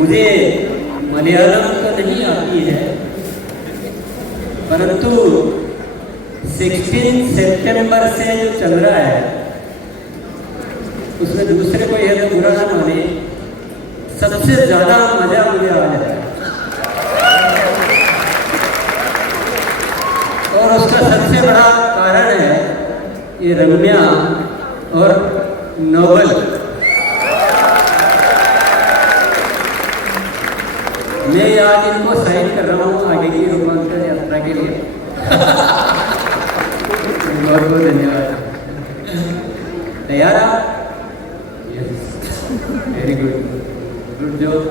मुझे मलयालम तो नहीं आती है, परंतु 16 सितंबर से जो चल रहा है उसमें दूसरे को यह तो बुरा ना माने, सबसे ज्यादा मजा मुझे आ रहा है। और उसका सबसे बड़ा कारण है ये रम्या और नोबल। मैं आज इनको साइन कर रहा हूँ आगे की रूपांतर यात्रा के लिए। बहुत बहुत धन्यवाद। तैयार आप? Very good, good job.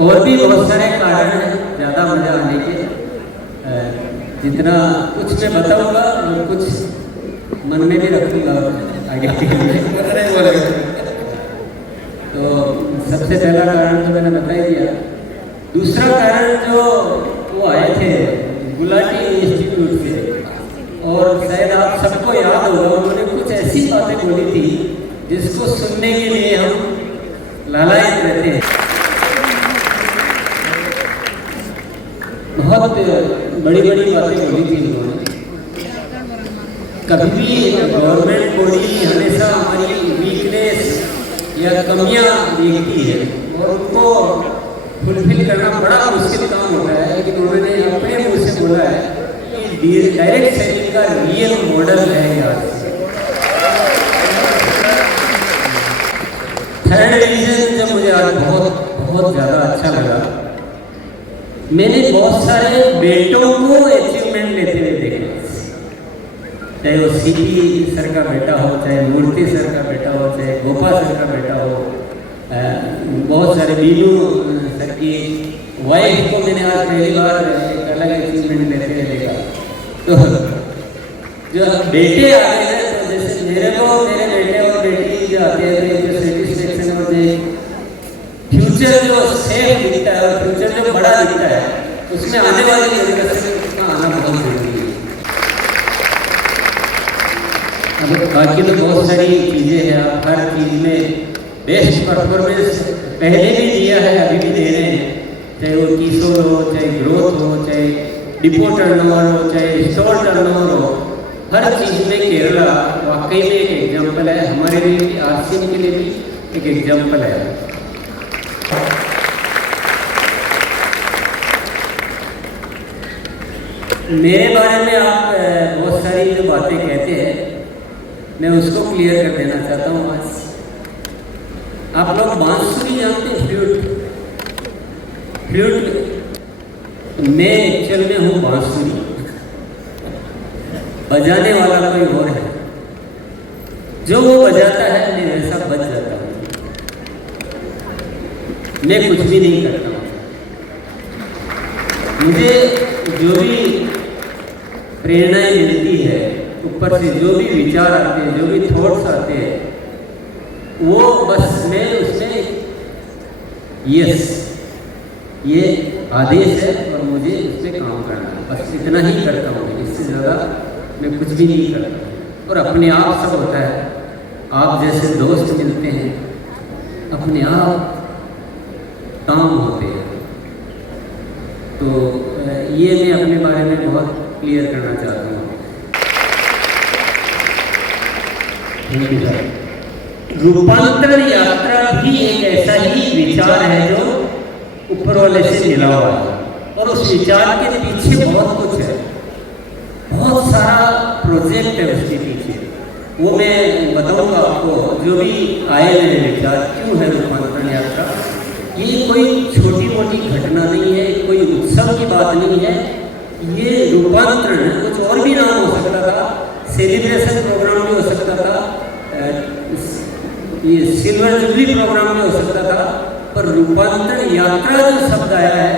और भी बहुत सारे कारण हैं ज़्यादा मजा आने के, जितना कुछ मैं बताऊंगा और कुछ मन में भी रखूंगा आगे के लिए। तो सबसे पहला कारण तो मैंने बता ही दिया। दूसरा कारण जो वो आए थे गुलाटी इंस्टीट्यूट से, और शायद आप सबको याद होगा उन्होंने कुछ ऐसी बातें बोली थी जिसको सुनने के लिए हम लालायित रहते हैं। बहुत बड़ी बड़ी बातें बोली थी उन्होंने। कभी भी गवर्नमेंट बॉडी हमेशा हमारी वीकनेस या कमियां देखती है और उनको फुलफिल करना बड़ा मुश्किल काम होता है, लेकिन उन्होंने अपने मुंह से बोला है कि डायरेक्ट सेलिंग का रियल मॉडल है यार। थर्ड रीजन जो मुझे आज बहुत बहुत ज़्यादा अच्छा लगा, मैंने बहुत सारे बेटों को अचीवमेंट लेते हुए देखा, चाहे वो सीपी सर का बेटा हो, चाहे मूर्ति सर का बेटा हो, चाहे गोपाल सर का बेटा हो, बहुत सारे बीनू सर की वाइफ को मैंने आज पहली बार एक अलग अचीवमेंट लेते हुए देखा। तो जो बेटे आ गए हैं, तो जैसे मेरे को मेरे बेटे और बेटी जो आते हैं जो सेटिस्फेक्शन और फ्यूचर जो सेफ दिखता है और फ्यूचर जो बड़ा दिखता है, उसमें आने वाली जनरेशन उसका आना बहुत जरूरी है। अब बाकी तो बहुत सारी चीज़ें हैं, आप हर चीज़ में बेस्ट परफॉर्मेंस पहले भी दिया है, अभी भी दे रहे हैं, चाहे वो कीसोर हो, चाहे ग्रोथ हो, चाहे डिपो टर्नओवर हो, चाहे स्टोर टर्नओवर हो, हर चीज़ में केरला वाकई में एक एग्जाम्पल है। हमारे लिए भी, आरसीएम के लिए भी एक एग्जाम्पल है। मेरे बारे में आप बहुत सारी जो बातें कहते हैं मैं उसको क्लियर कर देना चाहता हूँ आज। आप लोग बांसुरी जानते हैं? फ्लूट मैं एक्चुअल में हूँ बांसुरी, बजाने वाला कोई और है। जो वो बजाता है मैं वैसा बज जाता हूँ, मैं कुछ भी नहीं करता हूँ। मुझे जो भी प्रेरणाएं मिलती है ऊपर से, जो भी विचार आते हैं, जो भी थॉट्स आते हैं, वो बस मैं उसमें यस ये आदेश है और मुझे उस पर काम करना है, बस इतना ही करता हूँ। इससे ज़्यादा मैं कुछ भी नहीं करता। और अपने आप सब होता है, आप जैसे दोस्त मिलते हैं, अपने आप काम होते हैं। तो ये मैं अपने बारे में बहुत क्लियर करना चाहता हूँ। रूपांतरण यात्रा भी एक ऐसा ही विचार है जो ऊपर वाले से मिला हुआ है, और उस विचार के पीछे बहुत कुछ है, बहुत सारा प्रोजेक्ट है उसके पीछे। वो मैं बताऊंगा आपको। जो भी आए मेरे विचार, क्यों है रूपांतरण यात्रा, ये कोई छोटी मोटी घटना नहीं है, कोई उत्सव की बात नहीं है। ये रूपांतरण कुछ और भी नाम हो सकता था, सेलिब्रेशन प्रोग्राम भी हो सकता था, ये सिल्वर जुबली प्रोग्राम भी हो सकता था, पर रूपांतरण यात्रा जो शब्द आया है,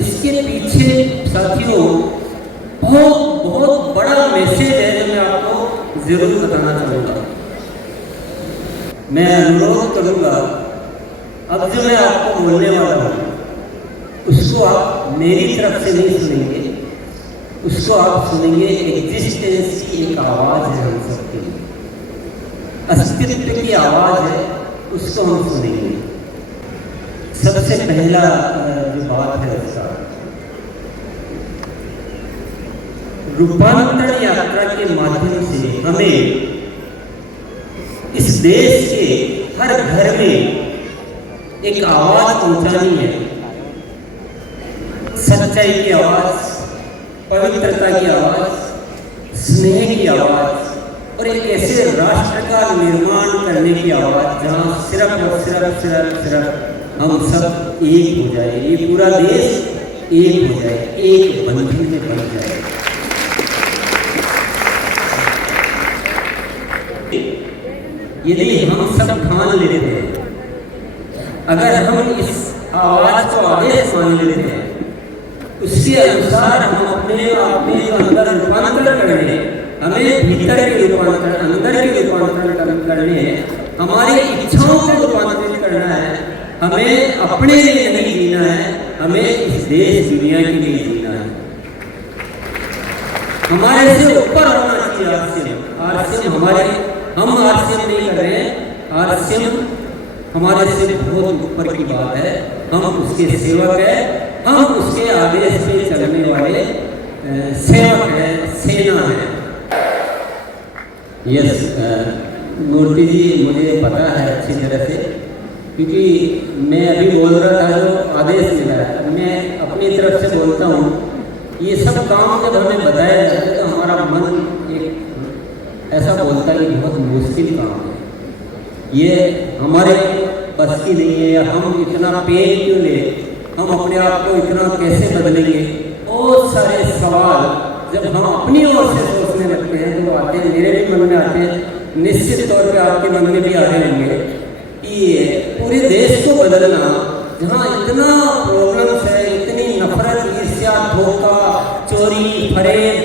इसके पीछे साथियों बहुत बहुत बड़ा मैसेज है जो मैं आपको जरूर बताना चाहूँगा। मैं अनुरोध करूँगा, अब जो मैं आपको बोलने वाला हूँ उसको आप मेरी तरफ से नहीं सुनेंगे, उसको आप सुनेंगे एग्जिस्टेंस की एक आवाज़ है, हम सबकी अस्तित्व की आवाज़ है, उसको हम सुनेंगे। सबसे पहला जो बात है उसका रूपांतरण यात्रा के माध्यम से हमें इस देश के हर घर में एक आवाज पहुंचानी है, सच्चाई की आवाज, पवित्रता की आवाज, स्नेह की आवाज और एक ऐसे राष्ट्र का निर्माण करने की आवाज जहां सिर्फ और सिर्फ सिर्फ सिर्फ हम सब एक हो जाए, ये पूरा देश एक हो जाए, एक बंधन में बन जाए। यदि हम सब ठान लेते हैं, अगर हम इस आवाज को आदेश मान लेते हैं, उसके अनुसार हम अपने आप में जो अंदर रूपांतरण करने, हमें भीतर के रूपांतरण, अंदर के रूपांतरण करने, हमारी इच्छाओं को रूपांतरित करना है, हमें अपने लिए नहीं जीना है, हमें इस देश दुनिया के लिए जीना है। हमारे से ऊपर होना चाहिए आरसीएम हमारे, हम आरसीएम नहीं कर रहे हैं, आरसीएम हमारे से बहुत ऊपर की बात है, हम उसके सेवक हैं, हम उसके आदेश पे चलने वाले सेवक हैं, सेना है। यस मूर्ति जी, मुझे पता है अच्छी तरह से, क्योंकि मैं अभी बोल रहा था जो आदेश मिला है, मैं अपनी तरफ से बोलता हूँ। ये सब काम जब हमें बताया जाता है तो हमारा मन एक ऐसा बोलता है कि बहुत मुश्किल काम है, ये हमारे बस की नहीं है, या हम इतना पेन क्यों ले, हम अपने आप को इतना कैसे बदलेंगे। बहुत सारे सवाल जब हम अपनी ओर से सोचने लगते हैं तो आते हैं, मेरे भी मन में आते हैं, निश्चित तौर पे आपके मन में भी आ रहे होंगे कि पूरे देश को बदलना, जहाँ इतना प्रॉब्लम्स है, इतनी नफरत, ईर्ष्या, धोखा, चोरी, फरेब,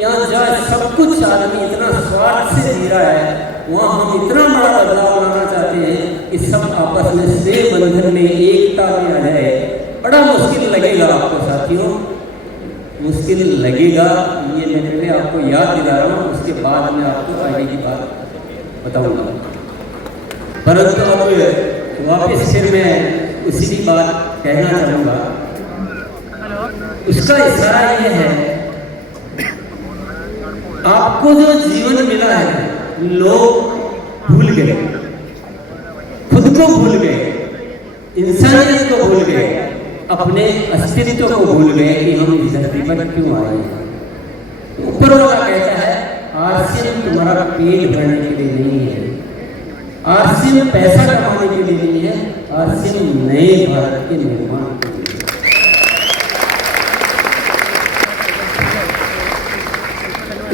यहाँ जहाँ सब कुछ आदमी इतना स्वार्थ से जी रहा है, वहाँ हम इतना बड़ा बदलाव लाना चाहते हैं कि सब आपस में स्नेह बंधन में, एकता में आ जाए। बड़ा मुश्किल लगेगा आपको साथियों, मुश्किल लगेगा, ये मैं पहले आपको याद दिला रहा हूँ, उसके बाद मैं आपको आगे की बात बताऊंगा। परंतु अब वापस फिर मैं उसी की बात कहना चाहूँगा। उसका इशारा ये है, आपको जो जीवन मिला है, लोग भूल गए, खुद को भूल गए, इंसानियत को भूल गए, अपने अस्तित्व को भूल गए कि हम इस धरती पर क्यों आए हैं। ऊपर वाला कहता है आरसीएम तुम्हारा पेट भरने के लिए नहीं है, आरसीएम पैसा कमाने के लिए नहीं है, आरसीएम नए भारत के निर्माण के लिए।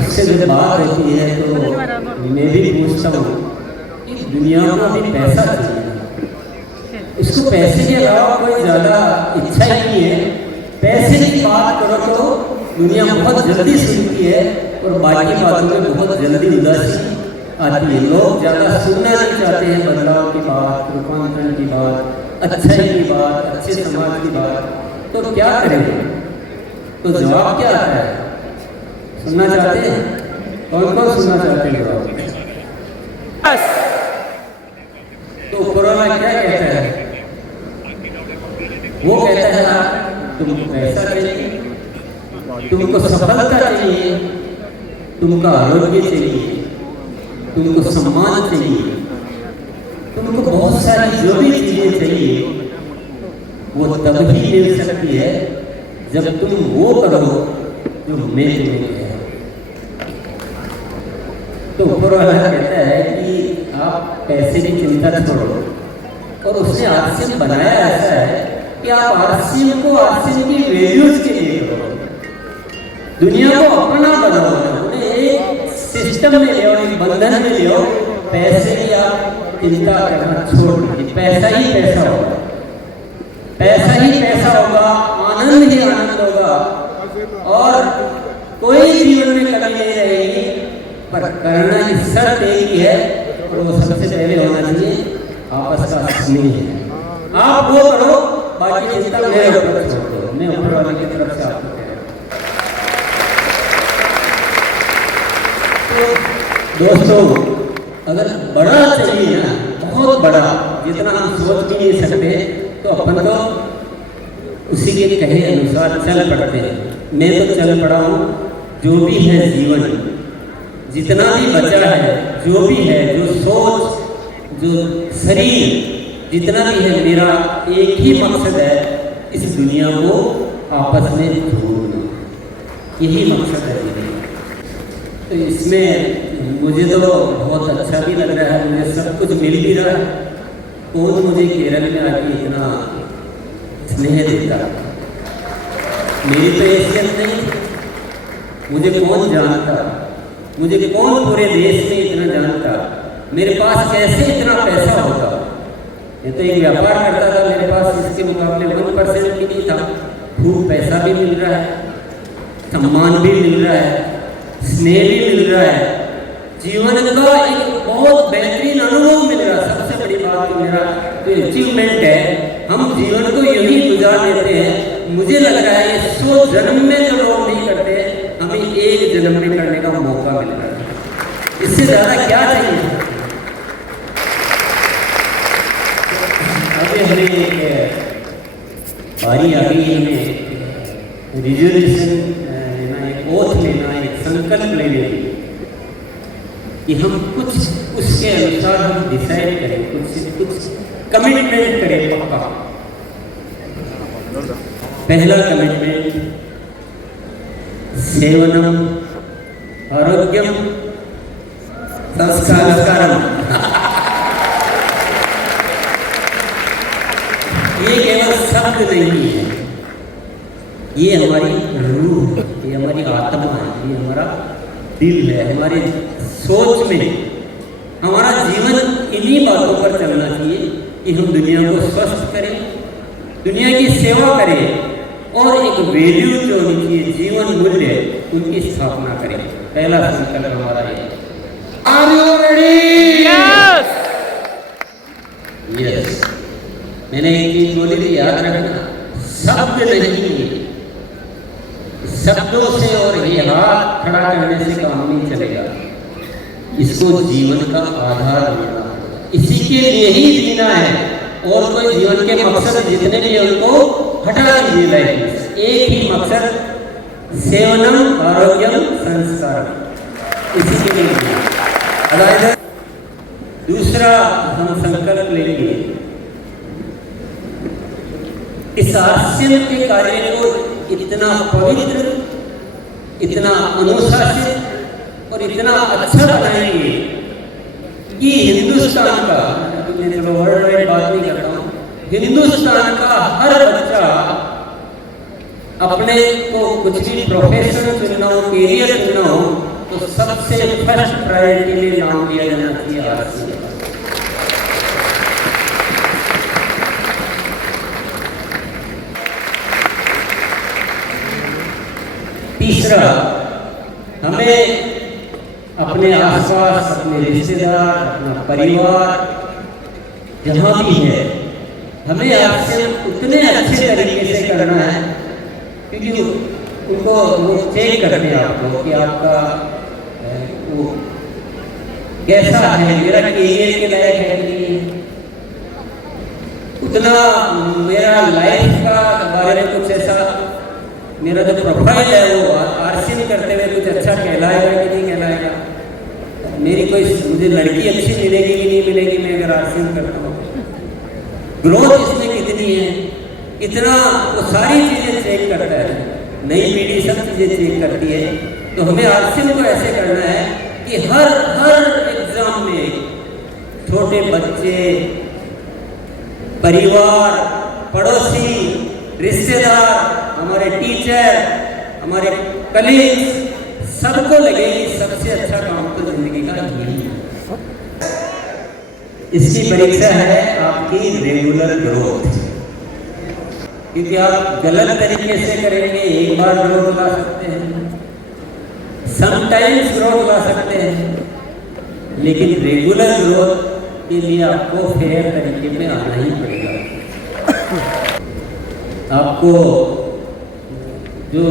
इससे जब बात होती है तो मैं भी पूछता हूँ कि दुनिया में अभी पैसा चाहिए, इसको पैसे के अलावा कोई ज़्यादा इच्छा ही नहीं है। पैसे की बात करो तो दुनिया बहुत जल्दी सुनती है और बाकी बातों में बहुत जल्दी उदासी आती है। लोग ज़्यादा सुनना नहीं चाहते हैं बदलाव की बात, रूपांतरण की बात, अच्छाई की बात, अच्छे समाज की बात। तो क्या करेंगे? तो जवाब क्या आता है? सुनना चाहते हैं? कौन कौन सुनना चाहते हैं जवाब? तो कोरोना क्या कहता है? वो कहता है तुमको पैसा चाहिए, तुमको सफलता चाहिए, तुमको आरोग्य चाहिए, तुमको सम्मान चाहिए, तुमको बहुत सारी जो भी चीजें चाहिए वो तभी मिल सकती है जब तुम वो करो जो मैं तुम्हें कह रहा हूं। तो ऊपर वाला कहता है कि आप पैसे की चिंता छोड़ो, और उसने आरसीएम बनाया ऐसा है कि आप आरसीएम को आरसीएम की वैल्यूज के लिए करो, दुनिया को अपना बनाओ, उन्हें एक सिस्टम में ले, एक बंधन में ले। पैसे की आप चिंता करना छोड़ दीजिए, पैसा ही पैसा होगा, पैसा ही पैसा होगा, आनंद ही आनंद होगा, और कोई जीवन में कमी नहीं रहेगी। पर करना की शर्त एक ही है, और वो सबसे पहले होना चाहिए आपस का स्नेह। आप वो करो, बाकी चिंता मेरे ऊपर छोड़ दो, मैं ऊपर वाले की तरफ से आपको कह रहा हूं। दोस्तों, अगर बड़ा चाहिए ना, बहुत बड़ा, जितना हम सोच भी नहीं सकते, तो अपन तो उसी के कहे अनुसार चल पड़ते हैं। मैं तो चल पड़ा हूँ, जो भी है जीवन, जितना भी बचा है, जो भी है, जो सोच, जो शरीर, जितना भी है, मेरा एक ही मकसद है, इस दुनिया को आपस में जोड़ना। यही मकसद है मेरा। तो इसमें मुझे तो बहुत अच्छा भी लग रहा है, मुझे सब कुछ मिल भी रहा है। कौन मुझे केरल में आके इतना स्नेह देता, मेरी तो हैसियत नहीं थी। मुझे कौन जानता, मुझे कौन पूरे देश में इतना जानता, मेरे पास कैसे इतना पैसा होता। ये तो एक व्यापार करता था, मेरे पास इसके मुकाबले 1% भी नहीं था। खूब पैसा भी मिल रहा है, सम्मान भी मिल रहा है, स्नेह भी मिल रहा है, जीवन का एक बहुत बेहतरीन अनुभव मिल रहा है। सबसे बड़ी बात तो मेरा जो अचीवमेंट है, हम जीवन को यही गुजार लेते हैं। मुझे लग रहा है ये 100 जन्म में जो लोग नहीं करते, हमें एक जन्म में करने का मौका मिल रहा है। इससे ज्यादा क्या चाहिए। अभी हमें एक बारी आ गई, हमें रिजर्वेशन लेना, एक ओथ लेना, एक संकल्प लेने कि हम कुछ उसके अनुसार हम डिसाइड करें, कुछ कमिटमेंट करें पक्का। पहला कमिटमेंट, सेवनम आरोग्यम संस्कारम। ये केवल शब्द नहीं है, ये हमारी रूह, ये हमारी आत्मा है, ये हमारा दिल है। हमारे सोच में हमारा जीवन इन्हीं बातों पर चलना चाहिए कि हम दुनिया को स्वस्थ करें, दुनिया की सेवा करें और एक वैल्यू जो होनी चाहिए, जीवन मूल्य, उनकी स्थापना करें। पहला संकल्प हमारा ये। Are you ready? Yes yes. मैंने एक चीज बोली थी, याद रखना, शब्द नहीं, शब्दों से और ये हाथ खड़ा करने से काम नहीं चलेगा। इसको जीवन का आधार बनना, इसी के लिए ही जीना है। और कोई जीवन के मकसद जितने भी उनको हटा दीजिए लाइफ। एक ही मकसद, सेवनम आरोग्यम संस्कारम, इसी के लिए जीना। दूसरा हम संकल्प लेंगे, इस आश्रम के कार्य को इतना पवित्र, इतना अनुशासित और इतना अच्छा बनाएंगे कि हिंदुस्तान का, वर्ल्ड वाइड बात नहीं कर रहा हूँ, हिंदुस्तान का हर बच्चा अपने को कुछ भी प्रोफेशन चुनना हो, कैरियर चुनना हो, तो सबसे फर्स्ट प्रायोरिटी में नाम दिया जाना चाहिए आरसीएम। तीसरा, हमें अपने आसपास, अपने रिश्तेदार, अपना परिवार जहाँ भी है, हमें आपसे उतने अच्छे तरीके से करना है, क्योंकि उनको वो चेक करते हैं आपको कि आपका वो कैसा है, मेरा कैरियर के लायक है कि नहीं, उतना मेरा लाइफ का बारे में कुछ ऐसा, मेरा जो प्रोफाइल है वो आरसीएम करते हुए कुछ अच्छा कहलाएगा कि नहीं कहलाएगा, मेरी कोई मुझे लड़की अच्छी मिलेगी कि नहीं मिलेगी मैं अगर आरसीएम करता हूँ, ग्रोथ इसमें कितनी है, कितना, वो सारी चीज़ें चेक करता है। नई पीढ़ी सब चीज़ें चेक करती है। तो हमें आरसीएम को ऐसे करना है कि हर एग्जाम में छोटे बच्चे, परिवार, पड़ोसी, रिश्तेदार, हमारे टीचर, हमारे कलीग्स, सबको लगे कि सबसे अच्छा काम तो जिंदगी का यही है। इसकी परीक्षा है आपकी रेगुलर ग्रोथ, क्योंकि आप गलत तरीके से करेंगे, एक बार ग्रोथ ला सकते हैं, समटाइम्स ग्रोथ ला सकते हैं, लेकिन रेगुलर ग्रोथ के लिए आपको फेयर तरीके में आना ही पड़ेगा। आपको जो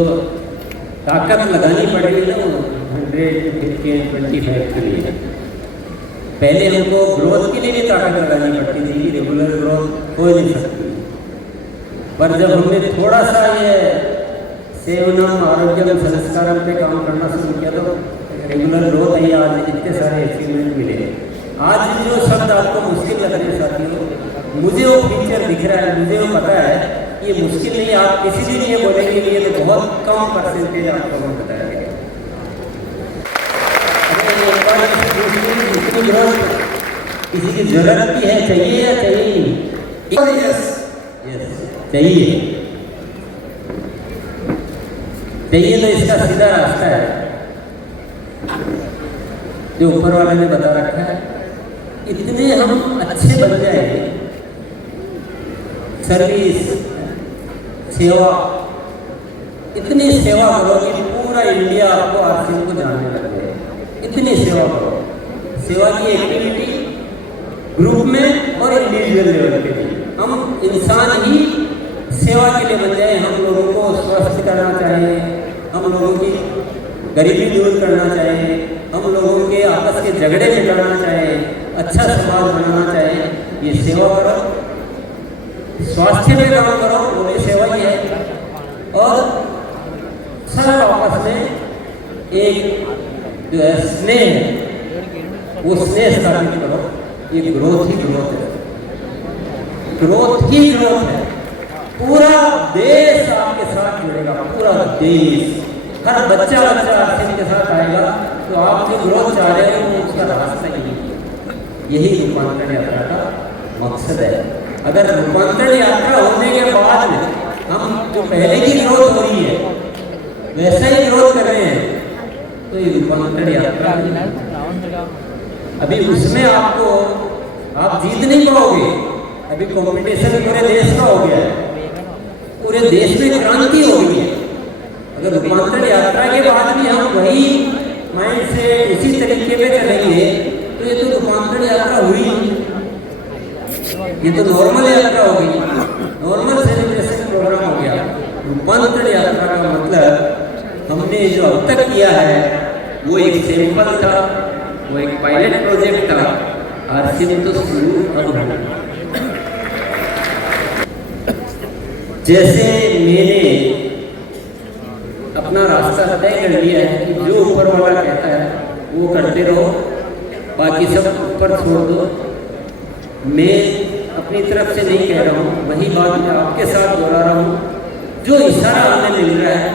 ताकत लगानी पड़ेगी ना 125 के लिए, पहले हमको ग्रोथ के लिए भी ताकत लगानी पड़ती थी, रेगुलर ग्रोथ हो नहीं सकती। पर जब हमने थोड़ा सा ये सेवनम आरोग्यम संस्कारम पे काम करना शुरू किया तो रेगुलर ग्रोथ है, आज इतने सारे अचीवमेंट मिले। आज जो शब्द आपको मुश्किल लग रहे हैं साथियों, मुझे वो फीचर दिख रहा है, मुझे वो पता है ये मुश्किल नहीं। आप किसी भी लिए बोलेंगे ये तो बहुत कम परसेंटेज आपको हम बताया गया। इतनी ग्रोथ किसी की जरूरत भी है, चाहिए या चाहिए? यस चाहिए। चाहिए तो इसका सीधा रास्ता है जो ऊपर वाले ने बता रखा है। इतने हम अच्छे बन जाएंगे, सर्विस सेवा, इतनी सेवा करो कि पूरा इंडिया आपको आरसीएम को जानने लगे। इतनी सेवा करो, सेवा की एक्टिविटी ग्रुप में और इंडिविजुअल लेवल पे भी हम इंसान ही सेवा के लिए बन जाए। हम लोगों को स्वस्थ करना चाहिए, हम लोगों की गरीबी दूर करना चाहिए, हम लोगों के आपस के झगड़े मिटाना चाहिए, अच्छा समाज बनाना चाहिए। ये सेवा करो, स्वास्थ्य में काम करो, वो भी सेवा ही है। और सब आपस में एक जो है स्नेह है, वो स्नेह स्थापित करो। ये ग्रोथ ही ग्रोथ है, ग्रोथ ही ग्रोथ है। पूरा देश आपके साथ जुड़ेगा, पूरा देश, हर बच्चा आरसीएम के साथ आएगा। तो आप जो ग्रोथ चाह रहे हो उसका रास्ता ही यही रूपांतरण यात्रा का मकसद है। अगर रूपांतरण यात्रा होने के बाद हम जो पहले की ग्रोथ हो रही है वैसा ही ग्रोथ कर रहे हैं तो ये रूपांतरण यात्रा अभी उसमें आपको आप जीत नहीं पाओगे। अभी कंपटीशन पूरे देश का हो गया है, पूरे देश में क्रांति हो गई है। अगर रूपांतरण यात्रा के बाद भी हम वही माइंड से उसी तरीके पे चलेंगे तो ये तो रूपांतरण यात्रा हुई, ये तो नॉर्मल यात्रा हो गई, नॉर्मल सेलिब्रेशन प्रोग्राम हो गया। रूपांतरण यात्रा का मतलब हमने जो अब तक किया है वो एक सैंपल था, वो एक पायलट प्रोजेक्ट था। आरसीएम तो शुरू अब होना। जैसे मैंने अपना रास्ता तय कर लिया है कि जो ऊपर वाला कहता है वो करते रहो, बाकी सब ऊपर छोड़ दो। मैं अपनी तरफ से नहीं कह रहा हूँ, वही बात मैं आपके साथ दोहरा रहा हूँ। जो इशारा हमें मिल रहा है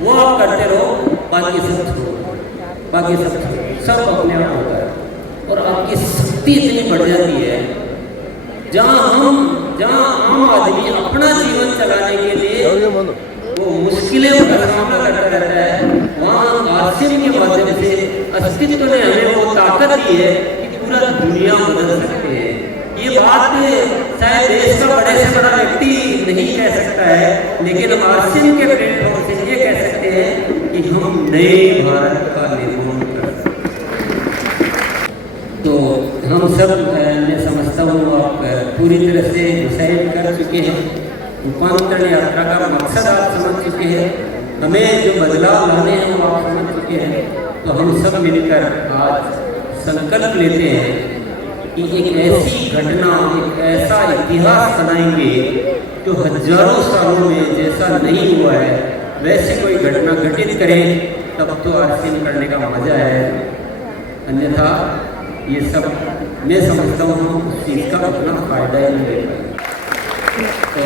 वो आप करते रहो, बाकी सब छोड़ो, बाकी सब छोड़ो, सब अपने आप होता है। और आपकी शक्ति इतनी बढ़ जाती है, जहाँ आम आदमी अपना जीवन चलाने के लिए वो मुश्किलें का सामना करता रहता है, वहाँ आरसीएम के माध्यम से अस्तित्व ने हमें वो ताकत दी है कि पूरा दुनिया बदल सकते हैं। ये बात शायद देश का बड़े से बड़ा व्यक्ति नहीं कह सकता है, लेकिन हम आरसीएम के प्लेटफॉर्म से ये कह सकते हैं कि हम नए भारत का निर्माण कर सकते हैं। तो हम सब मैं समझता हूँ आप पूरी तरह से डिसाइड कर चुके हैं, रूपांतरण यात्रा का मकसद आप समझ चुके हैं, हमें जो बदलाव लाने हैं वो आप समझ चुके हैं। तो हम सब मिलकर आज संकल्प लेते हैं कि एक ऐसी घटना, एक ऐसा इतिहास बनाएंगे जो हजारों सालों में जैसा नहीं हुआ है वैसे कोई घटना घटित करें, तब तो आरसीएम करने का मजा है। अन्यथा ये सब मैं समझता हूँ उस चीज़ का उतना फायदा ही नहीं ले पाएंगे। तो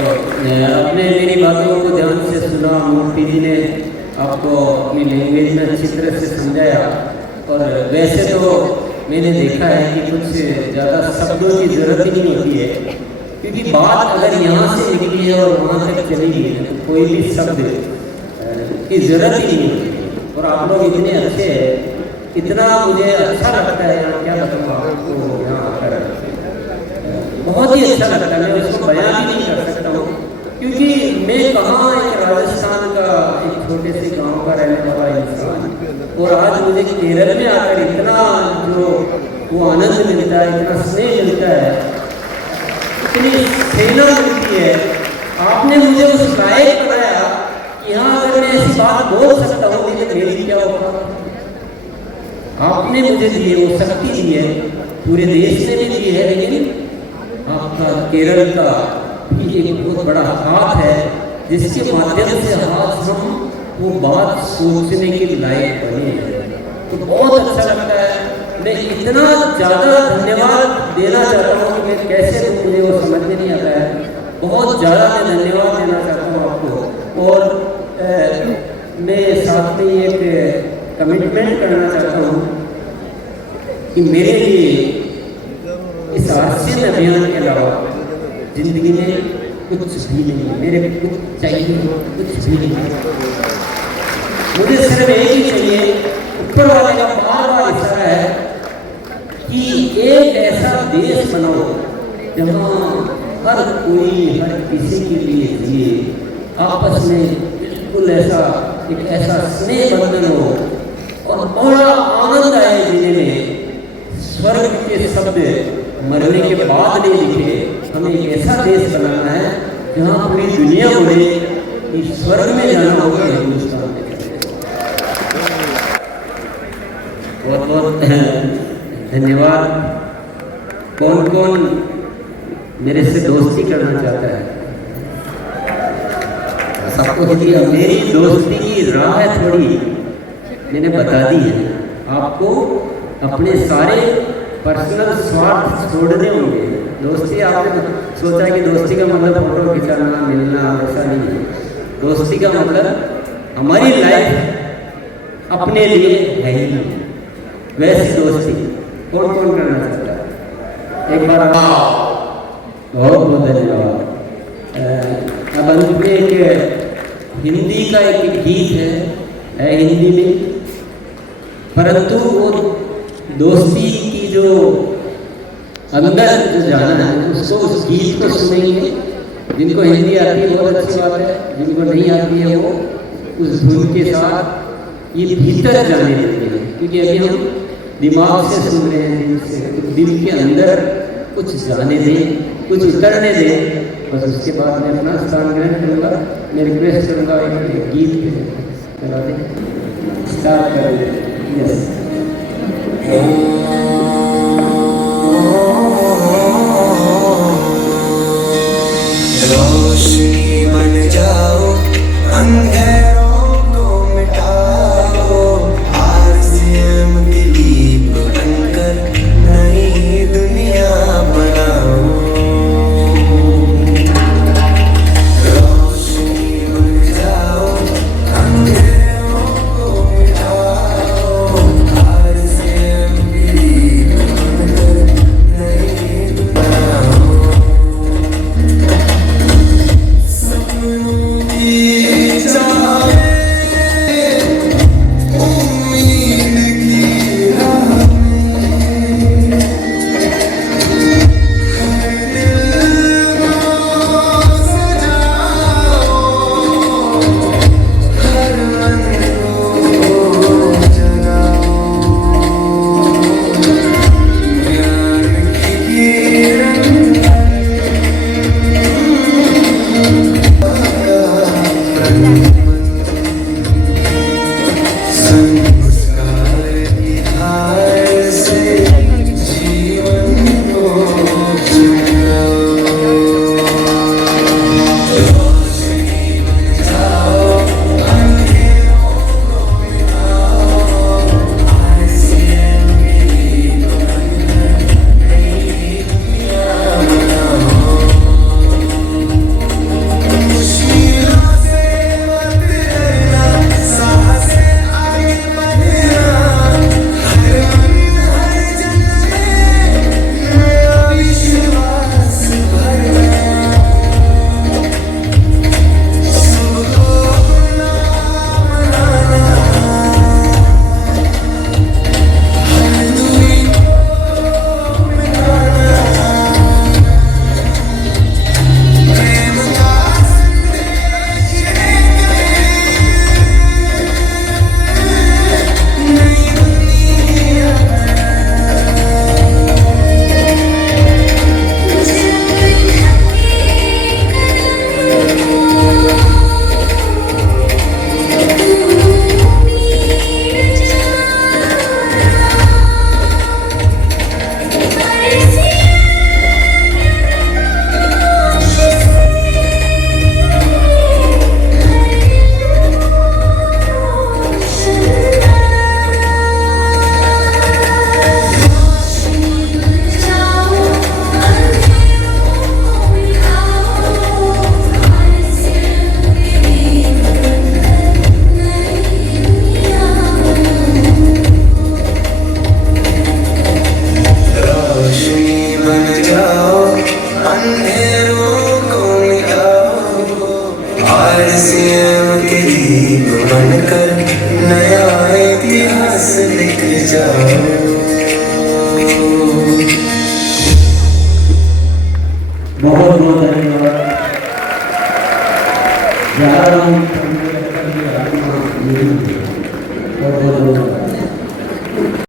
आपने मेरी बातों को ध्यान से सुना, मूर्ति जी ने आपको अपनी लैंग्वेज में अच्छी तरह से समझाया। और वैसे तो मैंने देखा है कि कुछ ज़्यादा शब्दों की ज़रूरत ही नहीं होती है, क्योंकि बात अगर यहाँ से निकली है और वहाँ तक चली गई है तो कोई भी शब्द की ज़रूरत ही नहीं होती। और आप लोग इतने अच्छे हैं, इतना मुझे अच्छा लगता है, क्या बताऊँ आपको, यहाँ आकर बहुत ही अच्छा लगता है। मैं उसको बयान भी नहीं कर सकता हूँ, क्योंकि मैं कहाँ एक राजस्थान का एक छोटे से गांव का रहने वाला इंसान, और आज मुझे केरल में आकर इतना जो वो आनंद मिलता है, इतना स्नेह मिलता है, इतनी सेना मिलती है। आपने मुझे उस लायक बनाया कि यहाँ अगर मैं ऐसी बात बोल सकता हूँ तो मेरी क्या होगा। आपने मुझे दी है, वो शक्ति दी है, पूरे देश ने भी दी है, लेकिन आपका केरल का भी एक बहुत बड़ा हाथ है जिसके माध्यम से आज हम वो बात सोचने के लायक बने हैं। तो बहुत अच्छा लगता है। मैं इतना ज़्यादा धन्यवाद देना चाहता हूँ कि मैं कैसे मुझे वो समझ में नहीं आता है। बहुत ज़्यादा मैं धन्यवाद देना चाहता हूँ आपको। और मैं साथ में एक कमिटमेंट करना चाहता हूँ कि मेरे लिए इस आरसीएम अभियान के अलावा जिंदगी में कुछ भी नहीं, मेरे कुछ चाहिए कुछ भी नहीं। मुझे सिर्फ एक ही चाहिए, ऊपर वाले का बार बार इशारा है कि एक ऐसा देश बनाओ जहाँ हर कोई हर किसी के लिए जिए, आपस में बिल्कुल ऐसा एक ऐसा स्नेह बंधन हो और बड़ा आनंद आए जीने में। स्वर्ग के शब्द मरने के बाद नहीं लिखे, हमें एक ऐसा देश बनाना है जहाँ पूरी दुनिया बोले कि स्वर्ग में जाना होगा हिंदुस्तान में। बहुत बहुत धन्यवाद। कौन कौन मेरे से दोस्ती करना चाहता है? सबको दिया। मेरी दोस्ती की राह थोड़ी मैंने बता दी है। आपको अपने सारे पर्सनल स्वार्थ छोड़ने होंगे। दोस्ती आपने सोचा कि दोस्ती का मतलब फोटो खिंचाना मिलना, ऐसा नहीं है। दोस्ती का मतलब हमारी लाइफ अपने लिए है ही नहीं। वैसी दोस्ती कौन कौन करना चाहता है? एक बार बहुत बहुत धन्यवाद। अब अंत में एक हिंदी का एक गीत है हिंदी में, परंतु वो दोस्ती की जो अंदर जो जाना है उसको उस गीत को सुनेंगे। जिनको हिंदी आती है बहुत अच्छी बात है, जिनको नहीं आती है वो उस धुन के साथ ये भीतर जाने देते हैं। क्योंकि अभी हम दिमाग से सुन रहे हैं, दिल से, दिल के अंदर कुछ जाने दें, कुछ उतरने दें। बस उसके बाद मैं अपना स्थान ग्रहण करूँगा। मैं रिक्वेस्ट करूँगा एक गीत स्टार्ट करें। यस।